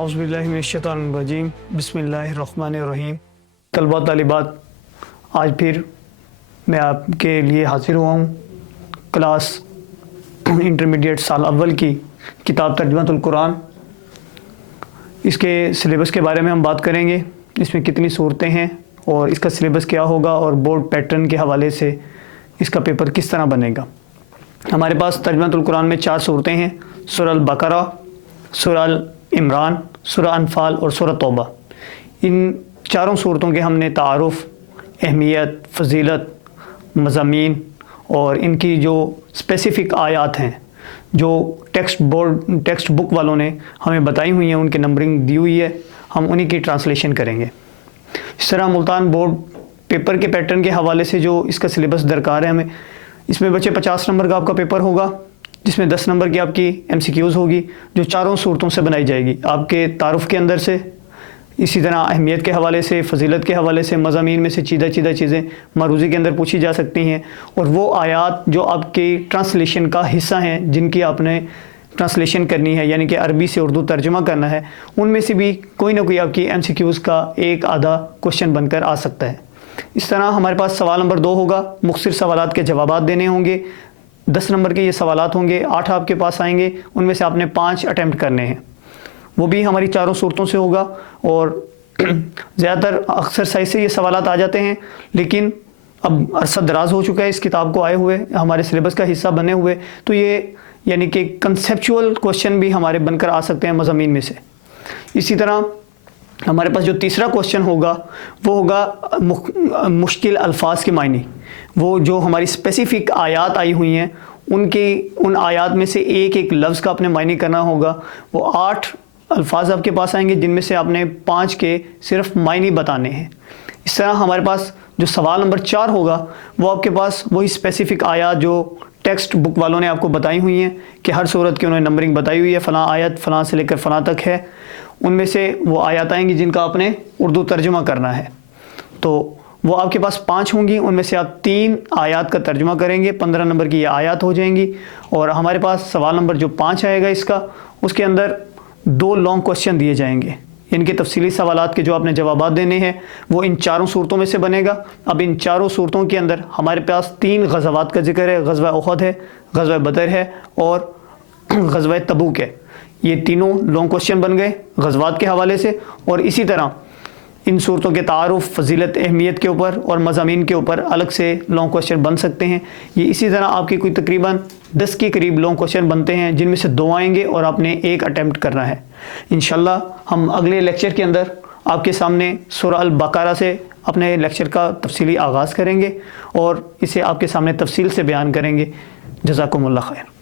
اعوذ باللہ من الشیطان الرجیم بسم اللہ الرحمن الرحیم۔ طلبہ طالبات، آج پھر میں آپ کے لیے حاضر ہوا ہوں کلاس انٹرمیڈیٹ سال اول کی کتاب ترجمۃ القرآن۔ اس کے سلیبس کے بارے میں ہم بات کریں گے، اس میں کتنی صورتیں ہیں اور اس کا سلیبس کیا ہوگا اور بورڈ پیٹرن کے حوالے سے اس کا پیپر کس طرح بنے گا۔ ہمارے پاس ترجمۃ القرآن میں 4 صورتیں ہیں: سورہ البقرہ، سورہ عمران، سورہ انفال اور سورہ توبہ۔ ان چاروں صورتوں کے ہم نے تعارف، اہمیت، فضیلت، مضامین اور ان کی جو اسپیسیفک آیات ہیں جو ٹیکسٹ بک والوں نے ہمیں بتائی ہوئی ہیں، ان کے نمبرنگ دی ہوئی ہے، ہم انہی کی ٹرانسلیشن کریں گے۔ اس طرح ملتان بورڈ پیپر کے پیٹرن کے حوالے سے جو اس کا سلیبس درکار ہے ہمیں، اس میں بچے 50 نمبر کا آپ کا پیپر ہوگا، جس میں 10 نمبر کی آپ کی MCQs ہوگی جو چاروں صورتوں سے بنائی جائے گی، آپ کے تعارف کے اندر سے، اسی طرح اہمیت کے حوالے سے، فضیلت کے حوالے سے، مضامین میں سے چیدہ چیزیں معروضی کے اندر پوچھی جا سکتی ہیں، اور وہ آیات جو آپ کی ٹرانسلیشن کا حصہ ہیں جن کی آپ نے ٹرانسلیشن کرنی ہے، یعنی کہ عربی سے اردو ترجمہ کرنا ہے، ان میں سے بھی کوئی نہ کوئی آپ کی MCQs کا ایک آدھا کوشچن بن کر آ سکتا ہے۔ اس طرح ہمارے پاس سوال نمبر 2 ہوگا، مختصر سوالات کے جوابات دینے ہوں گے، 10 نمبر کے یہ سوالات ہوں گے، 8 آپ کے پاس آئیں گے، ان میں سے آپ نے 5 اٹیمپٹ کرنے ہیں، وہ بھی ہماری چاروں صورتوں سے ہوگا۔ اور زیادہ تر اکثر سائز سے یہ سوالات آ جاتے ہیں، لیکن اب عرصہ دراز ہو چکا ہے اس کتاب کو آئے ہوئے، ہمارے سلیبس کا حصہ بنے ہوئے، تو یہ یعنی کہ کنسیپچول کوشچن بھی ہمارے بن کر آ سکتے ہیں مضامین میں سے۔ اسی طرح ہمارے پاس جو تیسرا کوشچن ہوگا وہ ہوگا مشکل الفاظ کے معنی، وہ جو ہماری اسپیسیفک آیات آئی ہوئی ہیں ان آیات میں سے ایک لفظ کا اپنے معنی کرنا ہوگا۔ وہ 8 الفاظ آپ کے پاس آئیں گے جن میں سے آپ نے 5 کے صرف معنی بتانے ہیں۔ اس طرح ہمارے پاس جو سوال نمبر 4 ہوگا وہ آپ کے پاس وہی اسپیسیفک آیات جو ٹیکسٹ بک والوں نے آپ کو بتائی ہوئی ہیں کہ ہر صورت کی انہوں نے نمبرنگ بتائی ہوئی ہے، فلاں آیت فلاں سے لے کر فلاں تک ہے، ان میں سے وہ آیات آئیں گی جن کا آپ نے اردو ترجمہ کرنا ہے، تو وہ آپ کے پاس 5 ہوں گی، ان میں سے آپ 3 آیات کا ترجمہ کریں گے، 15 نمبر کی یہ آیات ہو جائیں گی۔ اور ہمارے پاس سوال نمبر جو 5 آئے گا اس کے اندر 2 لانگ کوشچن دیے جائیں گے، ان کے تفصیلی سوالات کے جو آپ نے جوابات دینے ہیں وہ ان چاروں صورتوں میں سے بنے گا۔ اب ان چاروں صورتوں کے اندر ہمارے پاس 3 غزوات کا ذکر ہے، غزوہ احد ہے، غزوہ بدر ہے اور غزوہ تبوک ہے۔ یہ تینوں لانگ کوشچن بن گئے غزوات کے حوالے سے، اور اسی طرح ان صورتوں کے تعارف، فضیلت، اہمیت کے اوپر اور مضامین کے اوپر الگ سے لانگ کوشچن بن سکتے ہیں۔ یہ اسی طرح آپ کی کوئی تقریباً 10 کے قریب لانگ کوشچن بنتے ہیں جن میں سے 2 آئیں گے اور آپ نے 1 اٹیمپٹ کرنا ہے۔ انشاءاللہ ہم اگلے لیکچر کے اندر آپ کے سامنے سورہ البقرہ سے اپنے لیکچر کا تفصیلی آغاز کریں گے اور اسے آپ کے سامنے تفصیل سے بیان کریں گے۔ جزاکم اللہ خیر۔